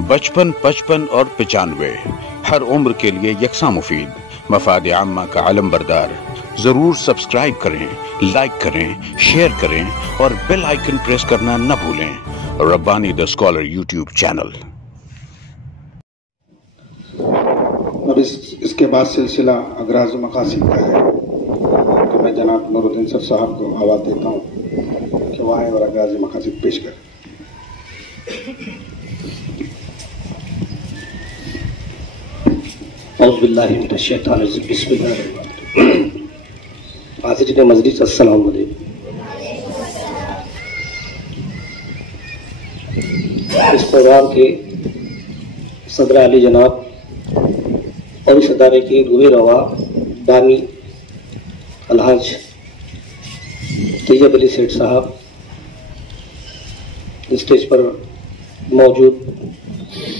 बचपन, 55 और 95 हर उम्र के लिए यकसा मुफीद, मफाद आम्मा का आलम बरदार। जरूर सब्सक्राइब करें, लाइक करें, शेयर करें और बेल आइकन प्रेस करना न भूलें। Rabbani the scholar YouTube channel. और इसके बाद सिलसिला अगराज़ मकासिद का है कि मैं जनाब नूरुद्दीन सर साहब को आवाज़ देता हूँ कि वह आए और अगराज़ मकासिद पेश करें। हाज़िरीन मजलिस, अस्सलाम वालेकुम। इस प्रोग्राम के सदर आली जनाब और इस अदारे के रूह रवा बानी अलहाज तैयब अली सेठ साहब, स्टेज पर मौजूद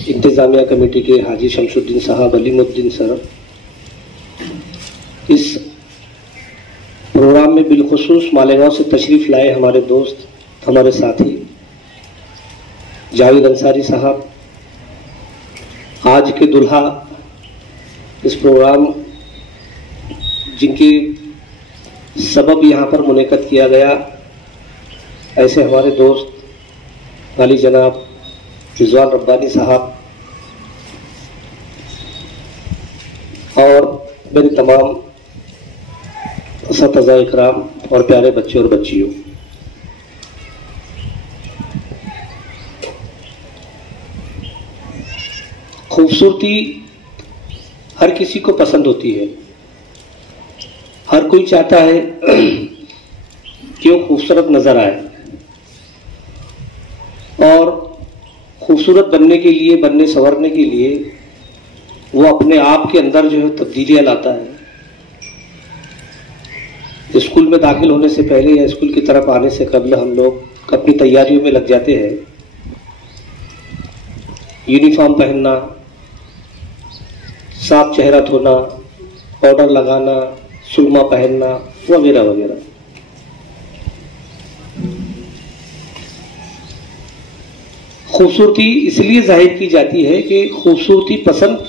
इंतज़ामिया कमेटी के हाजी शमसुद्दीन साहब, अलीमुद्दीन सर, इस प्रोग्राम में बिलखुसूस मालेगांव से तशरीफ़ लाए हमारे दोस्त, हमारे साथी जावेद अंसारी साहब, आज के दुल्हा इस प्रोग्राम जिनके सबब यहाँ पर मुनक़द किया गया, ऐसे हमारे दोस्त वाली जनाब रिजवान रब्बानी साहब और मेरे तमाम असतिज़ा इकराम और प्यारे बच्चे और बच्चियों, खूबसूरती हर किसी को पसंद होती है। हर कोई चाहता है कि वो खूबसूरत नजर आए और खूबसूरत बनने के लिए, बनने संवरने के लिए वो अपने आप के अंदर जो है तब्दीलियां लाता है। स्कूल में दाखिल होने से पहले या स्कूल की तरफ आने से कबल हम लोग अपनी तैयारियों में लग जाते हैं। यूनिफॉर्म पहनना, साफ चेहरा धोना, पाउडर लगाना, सुरमा पहनना वगैरह वगैरह। खूबसूरती इसलिए जाहिर की जाती है कि खूबसूरती पसंद,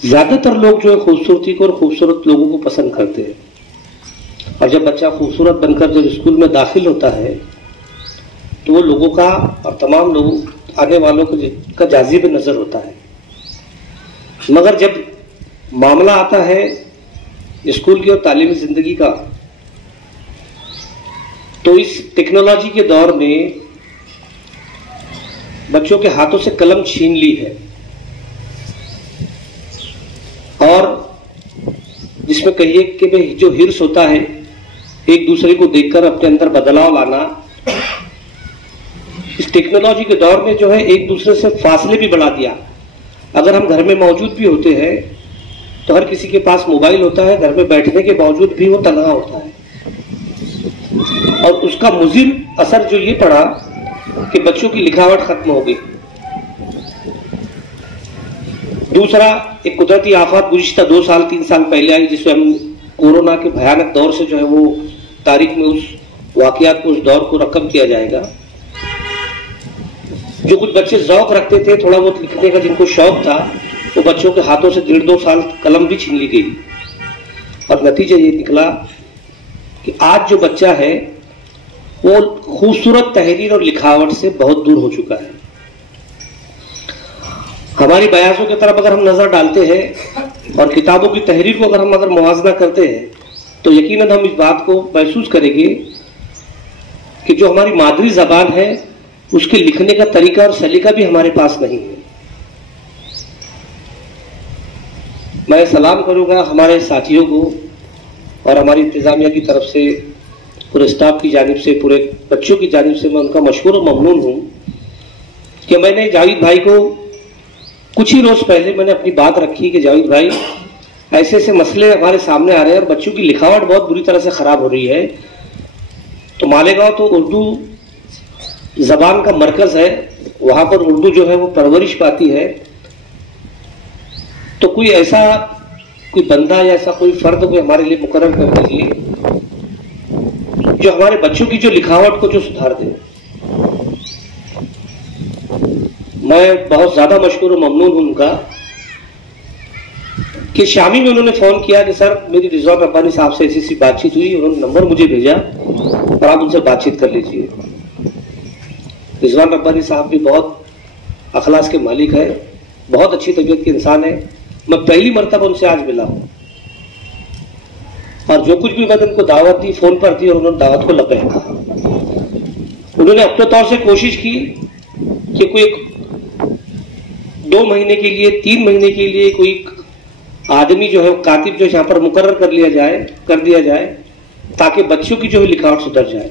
ज्यादातर लोग जो है खूबसूरती को और खूबसूरत लोगों को पसंद करते हैं। और जब बच्चा खूबसूरत बनकर जब स्कूल में दाखिल होता है तो वो लोगों का और तमाम लोगों आने वालों का जाजिब नजर होता है। मगर जब मामला आता है स्कूल की और तालीमी जिंदगी का, तो इस टेक्नोलॉजी के दौर में बच्चों के हाथों से कलम छीन ली है और जिसमें कहिए कि भाई जो हिर्स होता है एक दूसरे को देखकर अपने अंदर बदलाव लाना, इस टेक्नोलॉजी के दौर में जो है एक दूसरे से फासले भी बढ़ा दिया। अगर हम घर में मौजूद भी होते हैं तो हर किसी के पास मोबाइल होता है, घर में बैठने के बावजूद भी वो तन्हा होता है। और उसका मुज़िर असर जो ये पड़ा कि बच्चों की लिखावट खत्म हो गई। दूसरा, एक कुदरती आफत गुज़िश्ता 2 साल 3 साल पहले आई, जिसमें हम कोरोना के भयानक दौर से जो है वो तारीख में उस वाकयात को, उस दौर को रकम किया जाएगा। जो कुछ बच्चे ज़ौक रखते थे, थोड़ा बहुत लिखने का जिनको शौक था, वो बच्चों के हाथों से 1.5-2 साल कलम भी छीन ली गई। और नतीजा ये निकला कि आज जो बच्चा है वो खूबसूरत तहरीर और लिखावट से बहुत दूर हो चुका है। हमारी बयासों की तरफ अगर हम नजर डालते हैं और किताबों की तहरीर को अगर मुवाजना करते हैं तो यकीनन हम इस बात को महसूस करेंगे कि जो हमारी मादरी जबान है उसके लिखने का तरीका और सलीका भी हमारे पास नहीं है। मैं सलाम करूंगा हमारे साथियों को और हमारी इंतजामिया की तरफ से, पूरे स्टाफ की जानिब से, पूरे बच्चों की जानिब से मैं उनका मशहूर और ममनून हूं कि मैंने जावेद भाई को कुछ ही रोज पहले मैंने अपनी बात रखी कि जावेद भाई ऐसे ऐसे मसले हमारे सामने आ रहे हैं और बच्चों की लिखावट बहुत बुरी तरह से खराब हो रही है। तो मालेगांव तो उर्दू जबान का मरकज है, वहां पर उर्दू जो है वो परवरिश पाती है। तो कोई ऐसा कोई बंदा या ऐसा कोई फर्द कोई हमारे लिए मुकर्रर कर दीजिए जो हमारे बच्चों की जो लिखावट को जो सुधार दे। मैं बहुत ज़्यादा मशहूर और ममनून हूँ उनका कि शामी में उन्होंने फ़ोन किया कि सर मेरी रिजवान रब्बानी साहब से ऐसी सी बातचीत हुई, उन्होंने नंबर मुझे भेजा और आप उनसे बातचीत कर लीजिए। रिजवान रब्बानी साहब भी बहुत अखलास के मालिक है, बहुत अच्छी तबीयत के इंसान है। मैं पहली मरतबा उनसे आज मिला हूँ और जो कुछ भी मैंने उनको दावत दी फ़ोन पर दी और उन्होंने दावत को लपेटा। उन्होंने अपने तौर से कोशिश की कि कोई 2 महीने के लिए 3 महीने के लिए कोई आदमी जो है कातिब जो यहाँ पर मुकर्रर कर दिया जाए ताकि बच्चों की जो है लिखावट सुधर जाए।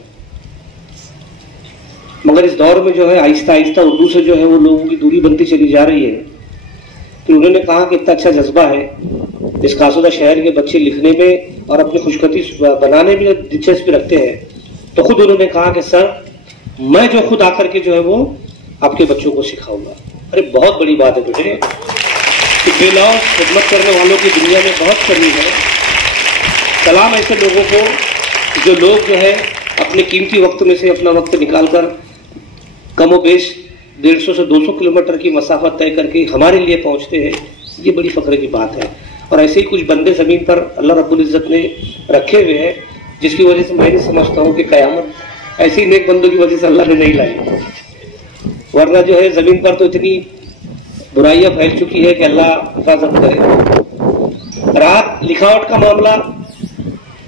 मगर इस दौर में जो है आहिस्ता आहिस्ता उर्दू से जो है वो लोगों की दूरी बनती चली जा रही है। तो उन्होंने कहा कि इतना अच्छा जज्बा है इस कासूदा शहर के बच्चे लिखने में और अपनी खुशखती बनाने में दिलचस्पी रखते हैं, तो खुद उन्होंने कहा कि सर मैं जो खुद आकर के जो है वो आपके बच्चों को सिखाऊंगा। अरे बहुत बड़ी बात है बेटे कि बेलौस खिदमत करने वालों की दुनिया में बहुत कमी है। सलाम ऐसे लोगों को जो लोग जो है अपने कीमती वक्त में से अपना वक्त निकालकर कमो बेश 150 से 200 किलोमीटर की मसाफत तय करके हमारे लिए पहुंचते हैं, ये बड़ी फख्र की बात है। और ऐसे ही कुछ बंदे ज़मीन पर अल्लाह रब्बुल इज़्ज़त ने रखे हुए हैं जिसकी वजह से मैं नहीं समझता हूँ कि क़यामत ऐसे ही नेक बंदों की वजह से अल्लाह ने नहीं लाई, वरना जो है ज़मीन पर तो इतनी बुराइयां फैल चुकी है कि अल्लाह हिफाजत करे। रात लिखावट का मामला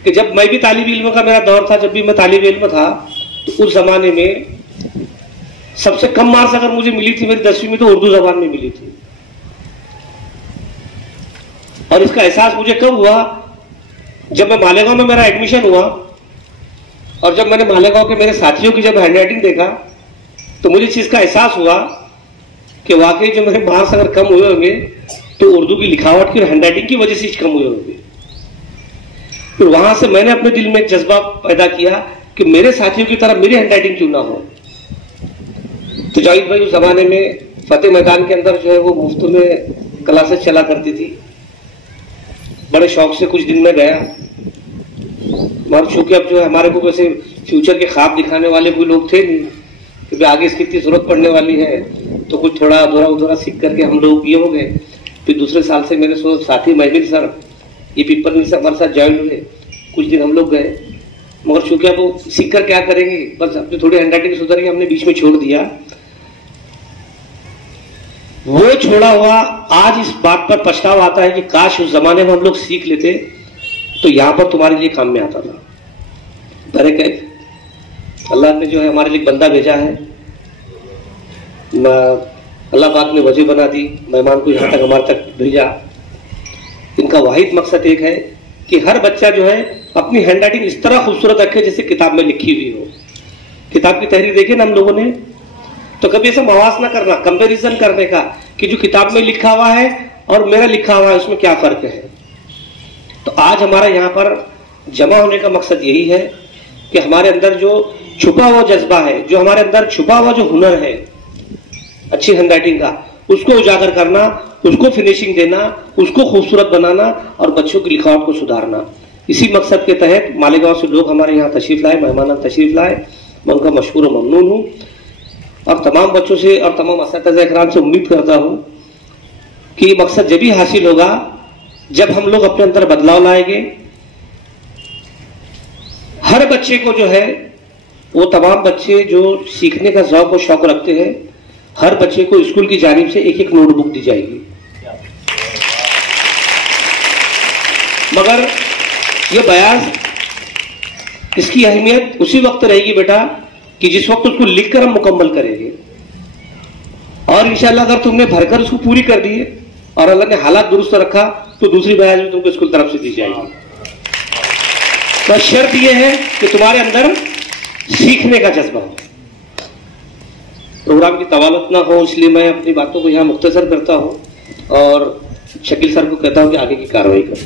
कि जब मैं भी तालिब इल्म का मेरा दौर था, जब भी मैं तालिब इल्म था तो उस जमाने में सबसे कम मार्क्स अगर मुझे मिली थी मेरी 10वीं में तो उर्दू जबान में मिली थी। और इसका एहसास मुझे कब हुआ जब मैं मालेगांव में मेरा एडमिशन हुआ और जब मैंने मालेगांव के मेरे साथियों की जब हैंडराइटिंग देखा तो मुझे इस चीज का एहसास हुआ कि वाकई जो मेरे मार्क्स अगर कम हुए होंगे तो उर्दू की लिखावट की और हैंडराइटिंग की वजह से कम हुए होंगे। फिर वहां से मैंने अपने दिल में एक जज्बा पैदा किया कि मेरे साथियों की तरह मेरी हैंडराइटिंग क्यों ना हो। तो जाहिद भाई उस जमाने में फतेह मैदान के अंदर जो है वो मुफ्त में क्लासेस चला करती थी, बड़े शौक से कुछ दिन में गया। मगर चूंकि अब जो है हमारे को वैसे फ्यूचर के ख्वाब दिखाने वाले कोई लोग थे नहीं क्योंकि आगे इसकी इतनी जरूरत पड़ने वाली है, तो कुछ थोड़ा अधूरा उधूरा सीख करके हम लोग ये हो गए। फिर दूसरे साल से मेरे साथी महमिल सर ये पीपल मिल से हमारे साथ ज्वाइन हुए, कुछ दिन हम लोग गए। मगर चूंकि अब वो सीख कर क्या करेंगे, बस अपनी थोड़ी हैंडराइटिंग सुधर गई, हमने बीच में छोड़ दिया। वो छोड़ा हुआ आज इस बात पर पछतावा आता है कि काश उस जमाने में हम लोग सीख लेते तो यहां पर तुम्हारे लिए काम में आता था। बरकत अल्लाह ने जो है हमारे लिए बंदा भेजा है, अल्लाह पाक ने वजह बना दी, मेहमान को यहाँ तक हमारे तक भेजा। इनका वाहिद मकसद एक है कि हर बच्चा जो है अपनी हैंडराइटिंग इस तरह खूबसूरत रखे जैसे किताब में लिखी हुई हो। किताब की तहरीर देखी ना हम लोगों ने, तो कभी ऐसा मवास ना करना, कंपैरिजन करने का कि जो किताब में लिखा हुआ है और मेरा लिखा हुआ है उसमें क्या फर्क है। तो आज हमारा यहाँ पर जमा होने का मकसद यही है कि हमारे अंदर जो छुपा हुआ जज्बा है, जो हमारे अंदर छुपा हुआ जो हुनर है अच्छी हैंडराइटिंग का, उसको उजागर करना, उसको फिनिशिंग देना, उसको खूबसूरत बनाना और बच्चों की लिखावट को सुधारना। इसी मकसद के तहत मालेगांव से लोग हमारे यहाँ तशरीफ लाए, मेहमान तशरीफ लाए, मैं उनका मशहूर और ममनून हूँ। और तमाम बच्चों से और तमाम असातिज़ा इकराम से उम्मीद करता हूँ कि ये मकसद जब भी हासिल होगा जब हम लोग अपने अंदर बदलाव लाएंगे। हर बच्चे को जो है वो तमाम बच्चे जो सीखने का ज़ौक़ और शौक रखते हैं, हर बच्चे को स्कूल की जानिब से एक एक नोटबुक दी जाएगी। मगर ये बयान इसकी अहमियत उसी वक्त रहेगी बेटा कि जिस वक्त उसको लिखकर हम मुकम्मल करेंगे। और इंशाल्लाह अगर तुमने भरकर उसको पूरी कर दी और अल्लाह ने हालात दुरुस्त रखा तो दूसरी बयान भी तुमको स्कूल तरफ से दी जाएगी। तो शर्त यह है कि तुम्हारे अंदर सीखने का जज्बा हो। प्रोग्राम की तवालत ना हो इसलिए मैं अपनी बातों को यहाँ मुख्तसर करता हूँ और शकील सर को कहता हूँ कि आगे की कार्रवाई करें।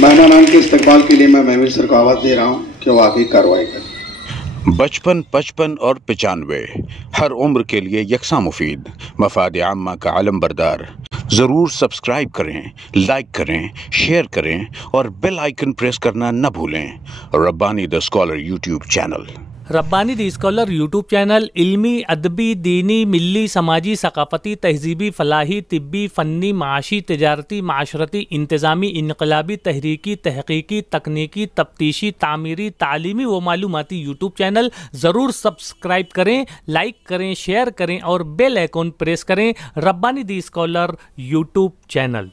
मेहमानान के इस्तकबाल के लिए मैं महमिल सर को आवाज़ दे रहा हूँ कि वो आगे कार्रवाई करें। 55, 55 और 95 हर उम्र के लिए यकसा मुफीद, मफाद आम्मा का आलम बरदार, ज़रूर सब्सक्राइब करें, लाइक करें, शेयर करें और बेल आइकन प्रेस करना न भूलें। Rabbani the scholar YouTube channel. Rabbani the scholar YouTube channel इल्मी, अदबी, दीनी, मिल्ली, समाजी, सकाफ़ती, तहजीबी, फ़लाही, तिब्बी, फ़न्नी, माशी, तिजारती, माशरती, इंतज़ामी, इनकलाबी, तहरीकी, तहक़ीक़ी, तकनीकी, तफ्तीशी, तामीरी, तालीमी व मालूमाती यूट्यूब चैनल। ज़रूर सब्सक्राइब करें, लाइक करें, शेयर करें और बेल आइकन प्रेस करें। Rabbani the scholar YouTube channel.